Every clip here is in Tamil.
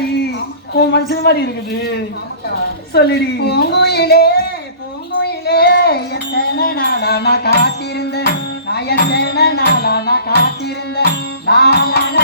உன் மனுஷன் மாதிரி இருக்குது. சொல்லிடி. பூங்குயிலே பூங்குயிலே எத்தனை நாளா நான் காத்திருந்தேன். நான் எத்தனை நாளா நான் காத்திருந்தேன். நாளான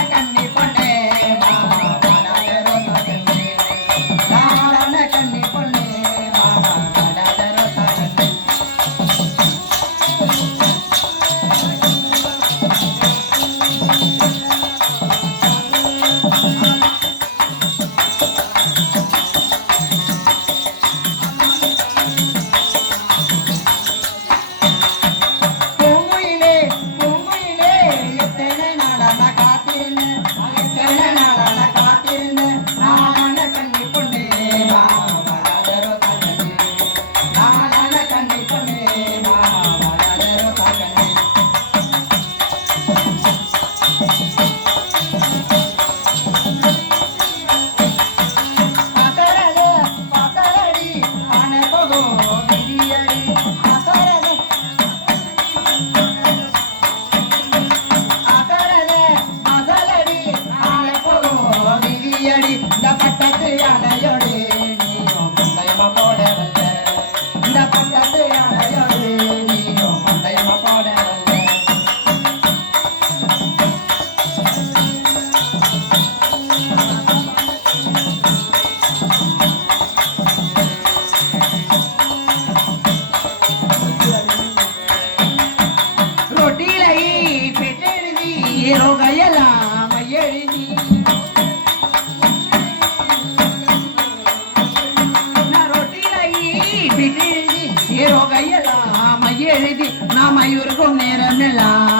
எழுதி நாம் மயூருக்கும் நேரமெல்லாம்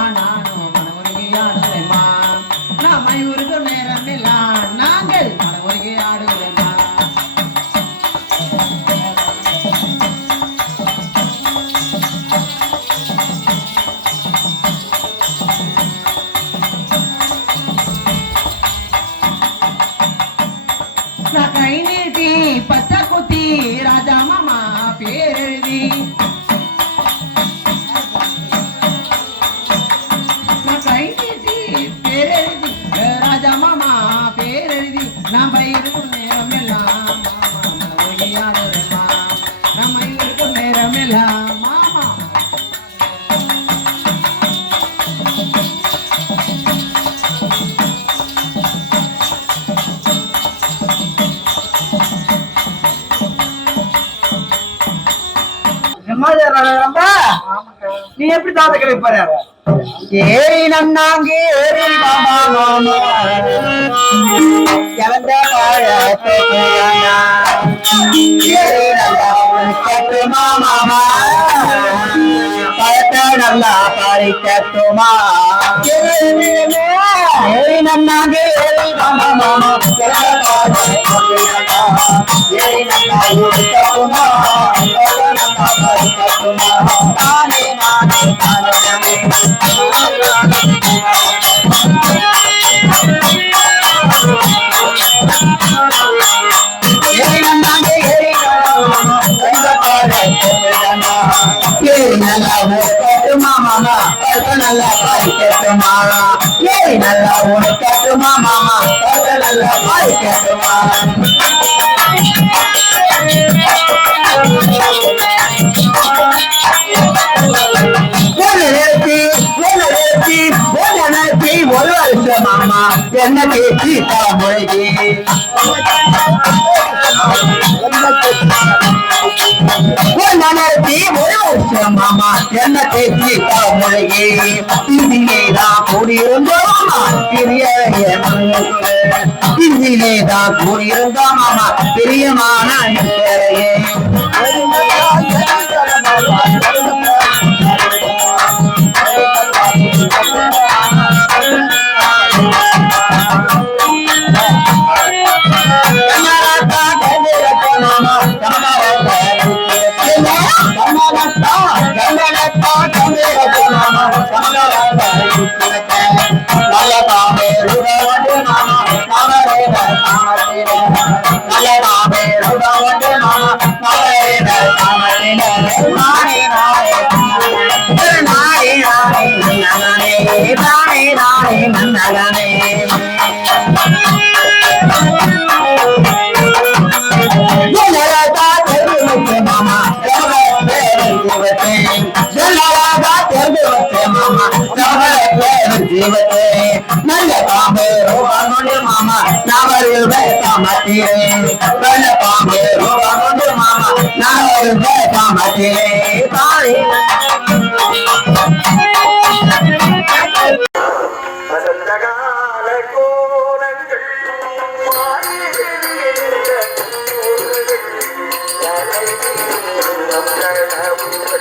இருக்கும் நேரம் எல்லாம் மாமா மனோகியாடுறேம்மா நம்ம இருக்கும் நேரம் எல்லாம் மாமா நீ எப்படி தாத்த கிடைப்பாரு ஏறி நன்னாங்கி ஏறி மாமா மாமா எவந்த வாழ ஏறி மாமா பழத்தை நல்லா பறிக்கட்டுமா ஏறி ஏறி மாமா. மாமா ஏறி பழத்தை நல்லா பறிக்கட்டுமா நானே நானே நானே. பாடிக்கட்டுமா ஏய் நல்லா உனக்கட்டுமா மாமா. நல்லா பாய் கேட்டுமா. ஒரு வருஷம் மாமா. என்ன பேசி நிறுத்தி ஒரு வருஷம் மாமா. என்ன பேசி தாமொழி இந்தியிலேதான் கூடியிருந்தோம் பெரிய இந்தியிலேதான் கூடியிருந்தோம் மாமா. பிரியமான பேரையே மன்னகனே ஜீவத்தே நல்ல பாம்பு ரூபா கொண்டு மாமா நாவரில் வேசாமத்தியே நல்ல பாம்பு மாமா I'm